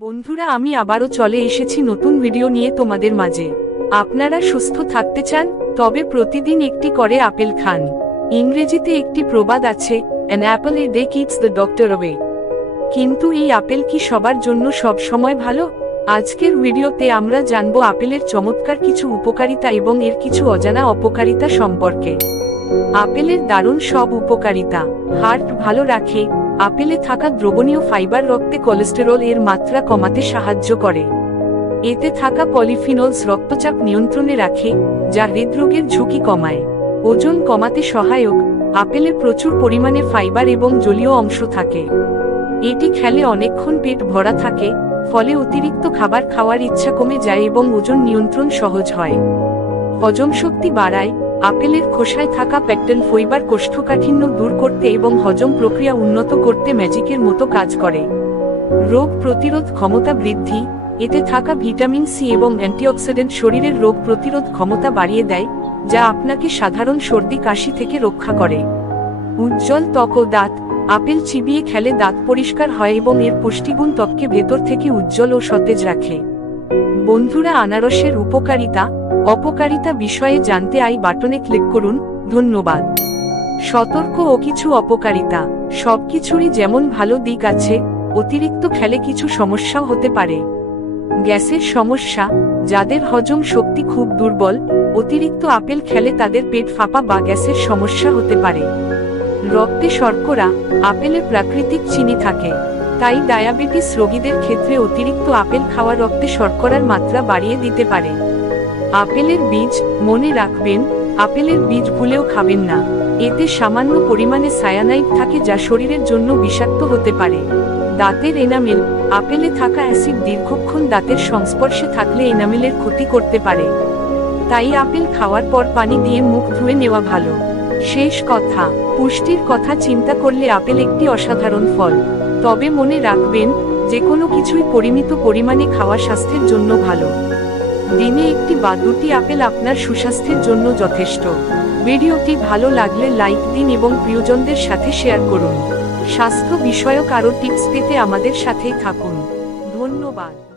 বন্ধুরা, আমি আবারও চলে এসেছি নতুন ভিডিও নিয়ে তোমাদের মাঝে। আপনারা সুস্থ থাকতে চান, তবে প্রতিদিন একটি করে আপেল খান। ইংরেজিতে একটি প্রবাদ আছে, an apple a day keeps the doctor away। কিন্তু এই আপেল কি সবার জন্য সব সময় ভালো? আজকের ভিডিওতে আমরা জানবো আপেলের চমৎকার কিছু উপকারিতা এবং এর কিছু অজানা অপকারিতা সম্পর্কে। আপেলের দারুণ সব উপকারিতা। হার্ট ভালো রাখে। আপেলে থাকা দ্রবণীয় ফাইবার রক্তে কোলেস্টেরল এর মাত্রা কমাতে সাহায্য করে। এতে থাকা পলিফিনলস রক্তচাপ নিয়ন্ত্রণে রাখে, যা হৃদরোগের ঝুঁকি কমায়। ওজন কমাতে সহায়ক। আপেলে প্রচুর পরিমাণে ফাইবার এবং জলীয় অংশ থাকে। এটি খেলে অনেকক্ষণ পেট ভরা থাকে, ফলে অতিরিক্ত খাবার খাওয়ার ইচ্ছা কমে যায় এবং ওজন নিয়ন্ত্রণ সহজ হয়। হজম শক্তি বাড়ায়। আপেলের খোসায় থাকা পেকটিন ফাইবার কোষ্ঠকাঠিন্য দূর করতে এবং হজম প্রক্রিয়া উন্নত করতে ম্যাজিকের মতো কাজ করে। রোগ প্রতিরোধ ক্ষমতা বৃদ্ধি। এতে থাকা ভিটামিন সি এবং অ্যান্টিঅক্সিডেন্ট শরীরের রোগ প্রতিরোধ ক্ষমতা বাড়িয়ে দেয়, যা আপনাকে সাধারণ সর্দি কাশি থেকে রক্ষা করে। উজ্জ্বল ত্বক ও দাঁত। আপেল চিবিয়ে খেলে দাঁত পরিষ্কার হয় এবং এর পুষ্টিগুণ ত্বককে ভেতর থেকে উজ্জ্বল ও সতেজ রাখে। বন্ধুরা, আনারসের উপকারিতা অপকারিতা বিষয়ে জানতে আই বাটনে ক্লিক করুন। ধন্যবাদ। সতর্ক ও কিছু অপকারিতা। সবকিছুরই যেমন ভালো দিক আছে, অতিরিক্ত খেলে কিছু সমস্যাও হতে পারে। গ্যাসের সমস্যা। যাদের হজম শক্তি খুব দুর্বল, অতিরিক্ত আপেল খেলে তাদের পেট ফাঁপা বা গ্যাসের সমস্যা হতে পারে। রক্তে শর্করা। আপেলে প্রাকৃতিক চিনি থাকে, তাই ডায়াবেটিস রোগীদের ক্ষেত্রে অতিরিক্ত আপেল খাওয়া রক্তে শর্করার মাত্রা বাড়িয়ে দিতে পারে। আপেলের বীজ। মনে রাখবেন, আপেলের বীজ ভুলেও খাবেন না। এতে সামান্য পরিমাণে সায়ানাইড থাকে, যা শরীরের জন্য বিষাক্ত হতে পারে। দাঁতের এনামেল। আপেলে থাকা অ্যাসিড দীর্ঘক্ষণ দাঁতের সংস্পর্শে থাকলে এনামেলের ক্ষতি করতে পারে, তাই আপেল খাওয়ার পর পানি দিয়ে মুখ ধুয়ে নেওয়া ভালো। শেষ কথা, পুষ্টির কথা চিন্তা করলে আপেল একটি অসাধারণ ফল। তবে মনে রাখবেন, যে কোনো কিছুই পরিমিত পরিমাণে খাওয়া স্বাস্থ্যের জন্য ভালো। দিনে একটি বা দুটি আপেল আপনার সুস্বাস্থ্যের জন্য যথেষ্ট। ভিডিওটি ভালো লাগলে লাইক দিন এবং প্রিয়জনদের সাথে শেয়ার করুন। স্বাস্থ্য বিষয়ক আরও টিপস পেতে আমাদের সাথেই থাকুন। ধন্যবাদ।